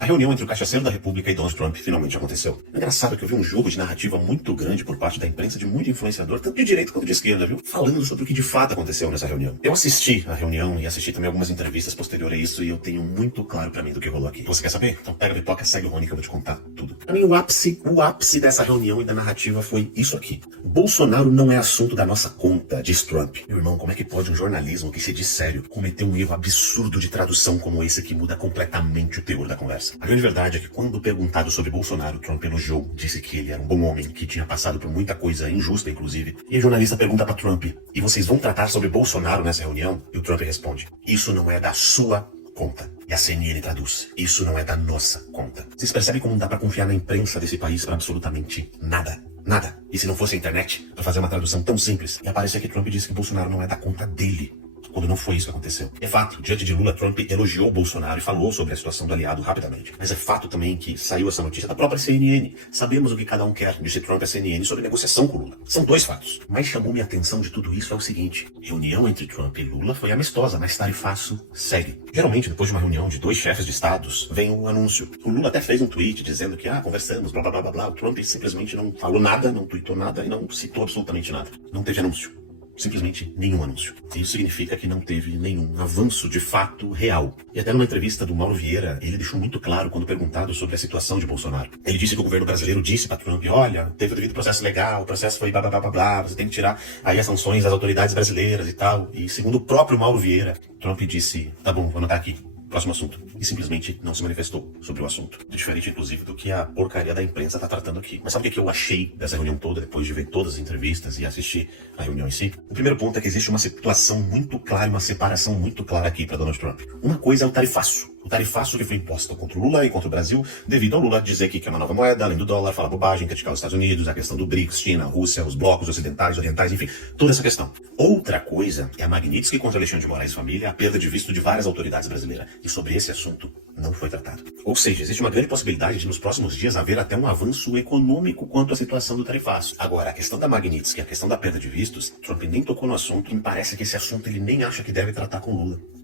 A reunião entre o cachaceiro da República e Donald Trump finalmente aconteceu. É engraçado que eu vi um jogo de narrativa muito grande por parte da imprensa, de muito influenciador, tanto de direita quanto de esquerda, viu? Falando sobre o que de fato aconteceu nessa reunião. Eu assisti a reunião e assisti também algumas entrevistas posteriores a isso e eu tenho muito claro pra mim do que rolou aqui. Você quer saber? Então pega a pipoca, segue o Rony que eu vou te contar tudo. Pra mim o ápice dessa reunião e da narrativa foi isso aqui. Bolsonaro não é assunto da nossa conta, diz Trump. Meu irmão, como é que pode um jornalismo que se diz sério cometer um erro absurdo de tradução como esse que muda completamente o teor da conversa? A grande verdade é que quando perguntado sobre Bolsonaro, Trump elogiou, disse que ele era um bom homem, que tinha passado por muita coisa injusta, inclusive. E a jornalista pergunta pra Trump, e vocês vão tratar sobre Bolsonaro nessa reunião? E o Trump responde, isso não é da sua conta. E a CNN traduz, isso não é da nossa conta. Vocês percebem como não dá pra confiar na imprensa desse país pra absolutamente nada? Nada. E se não fosse a internet, pra fazer uma tradução tão simples, e aparecer que Trump disse que Bolsonaro não é da conta dele, quando não foi isso que aconteceu. É fato, diante de Lula, Trump elogiou Bolsonaro e falou sobre a situação do aliado rapidamente. Mas é fato também que saiu essa notícia da própria CNN. Sabemos o que cada um quer, disse Trump à CNN sobre negociação com Lula. São dois fatos. Mas chamou minha atenção de tudo isso é o seguinte. Reunião entre Trump e Lula foi amistosa, mas tarifaço segue. Geralmente, depois de uma reunião de dois chefes de estados, vem um anúncio. O Lula até fez um tweet dizendo que, conversamos, blá blá blá blá blá. O Trump simplesmente não falou nada, não tweetou nada e não citou absolutamente nada. Não teve anúncio. Simplesmente nenhum anúncio. Isso significa que não teve nenhum avanço de fato real. E até numa entrevista do Mauro Vieira, ele deixou muito claro quando perguntado sobre a situação de Bolsonaro. Ele disse que o governo brasileiro disse para Trump, olha, teve o devido processo legal, o processo foi blá blá blá blá blá, você tem que tirar aí as sanções das autoridades brasileiras e tal. E segundo o próprio Mauro Vieira, Trump disse, tá bom, vou anotar aqui. Próximo assunto. E simplesmente não se manifestou sobre o assunto. Diferente, inclusive, do que a porcaria da imprensa tá tratando aqui. Mas sabe o que eu achei dessa reunião toda, depois de ver todas as entrevistas e assistir a reunião em si? O primeiro ponto é que existe uma situação muito clara, uma separação muito clara aqui para Donald Trump. Uma coisa é o tarifaço. O tarifaço que foi imposto contra o Lula e contra o Brasil, devido ao Lula dizer que é uma nova moeda, além do dólar, falar bobagem, criticar os Estados Unidos, a questão do BRICS, China, Rússia, os blocos ocidentais, orientais, enfim, toda essa questão. Outra coisa é a Magnitsky contra Alexandre de Moraes e família, a perda de visto de várias autoridades brasileiras. E sobre esse assunto não foi tratado. Ou seja, existe uma grande possibilidade de nos próximos dias haver até um avanço econômico quanto à situação do tarifaço. Agora, a questão da Magnitsky, a questão da perda de vistos, Trump nem tocou no assunto e me parece que esse assunto ele nem acha que deve tratar com Lula.